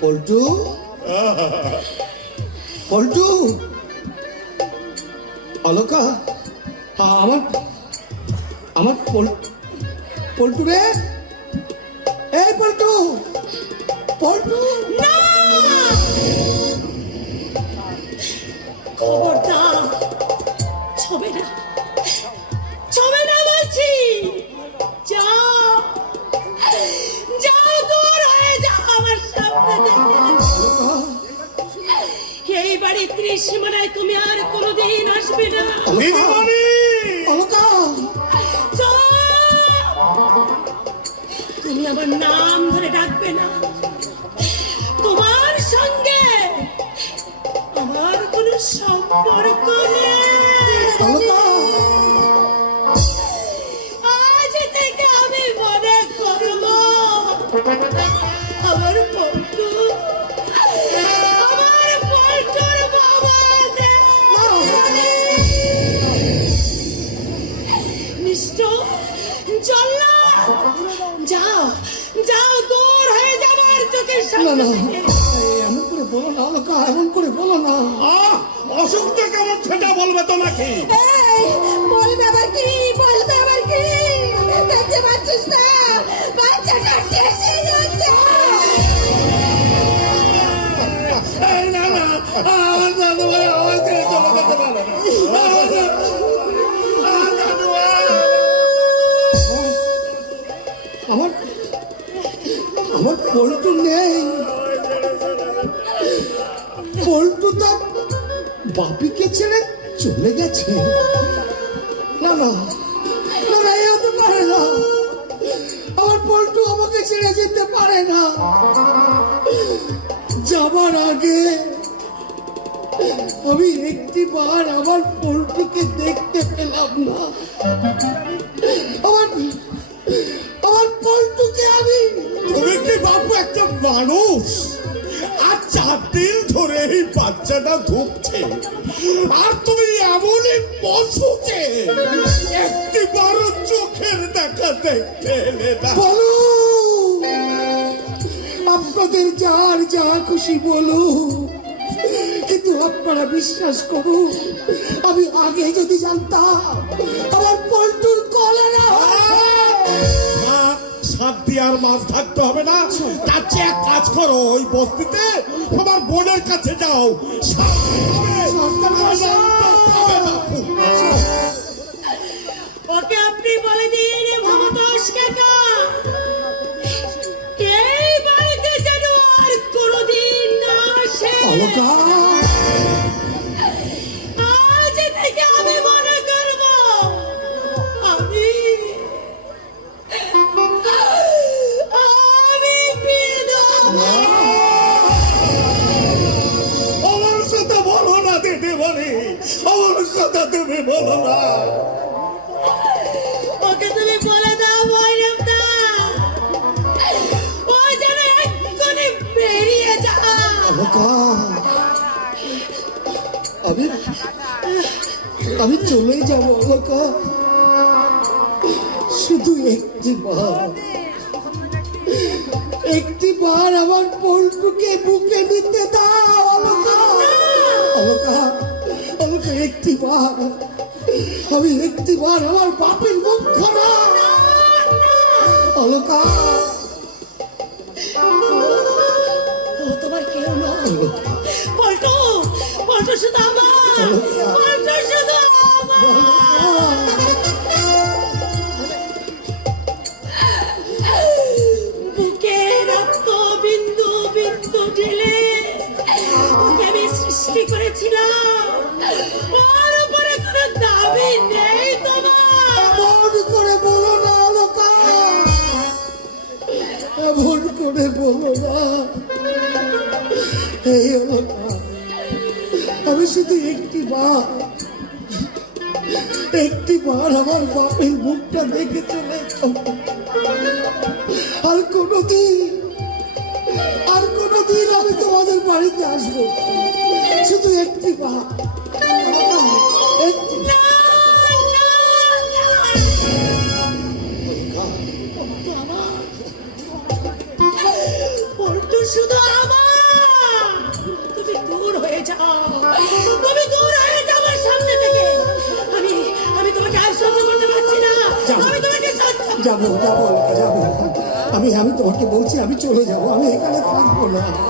পল্টু, পল্টু, অলকা, আমার আমার পল্টু রে, এই পল্টু, পল্টু না, খবরদার ছবে না, ছবে না বলছি। যাও, যাও, দূর হয়ে যাও আমার সামনে থেকে। এই বাড়ি ত্রিসীমানায় তুমি আর কোনোদিন আসবে না। অলকা, তুমি আমার নাম ধরে ডাকবে না। তোমার সঙ্গে আমার কোনো সম্পর্ক নেই। অলকা, আজ থেকে আমি মনে করব আমার পল্টু, আমার পল্টুর বাবা নিষ্ঠুর জল্লাদ। যাও, যাও, দূর হয়ে যাবার চোখের সামনে থেকে। এমন করে বলো না অলকা, এমন করে বলো না। অসুখটা কেমন সেটা বলবে তোমাকে। বলবে আবার কি, বলবে আবার কি? দেখতে পাচ্ছিস না বাচ্চাটা টেসে যাচ্ছে। না না, আমার দাদু ভাই আমার ছেড়ে চলে যেতে পারে না। আমার আমার পল্টু নেই, পল্টু তার বাপিকে ছেড়ে চলে গেছে। না না না না, এই হতে পারে না। আমার পল্টু আমাকে ছেড়ে যেতে পারে না। যাবার আগে আমি একটিবার আমার পল্টুকে দেখতে পেলাম না। আমার আমার পল্টুকে আমি। তুমি কি বাবু একটা মানুষ? আর 4 দিন ধরে এই বাচ্চাটা ধুকছে, আর তুমি এমনই পশুকে একটিবারও চোখের দেখা দেখতে এলে না। বলো, আপনাদের যার যা খুশি বলো, কিন্তু আপনারা বিশ্বাস করুন, আমি আগে যদি জানতাম আমার পল্টুর কলেরা। 7 দিয়ে আর মাছ থাকতে হবে না। তার চেয়ে এক কাজ করো, ওই বস্তিতে তোমার বোনের কাছে যাও। ওকে আপনি বলে দিন ভবতোষ কাকা, এই বাড়িতে যেন আর কোনোদিন না আসে। অলকা, আজ থেকে আমি মনে করব আমি বিধবা। আমার কথা বলো না দিদি বলি, আমার কথা তুমি বলো না। ওকে তুমি বলে দাও ভৈরবদা, ও যেন এক্ষুনি বেরিয়ে যায়। অলকা, আমি চলে যাব অলকা, শুধু একটিবার আমার পল্টুকে বুকে নিতে দাও অলকা। অলকা, অলকা, আমি একটিবার আমার বাপের মুখ ধরা। অলকা, ও তোমার কেউ নয়, পল্টু, পল্টু শুধু আমার, পল্টু শুধু আমার। বুকে রক্ত বিন্দু বিন্দু ঢেলে ওকে আমি সৃষ্টি করেছিলাম, ওর উপরে কোনো দাবি নেই তোমার। এমন করে বলো না অলকা, এমন করে বলো না। এই অলকা, আমি শুধু একটিবার আমার বাপের মুখটা দেখে চলে যাব। আর কোনোদিন আমি তোমাদের বাড়িতে আসবো, শুধু একটিবার। না, না, না। পল্টু শুধু আমার। যাও, তুমি দূর হয়ে যাও আমার সামনে থেকে। আমি আমি তোমাকে আর সহ্য করতে পারছি না, আমি তোমাকে সহ্য যাবো যাবো যাবো, আমি তোমাকে বলছি আমি চলে যাবো, আমি এখানে থাকবো না।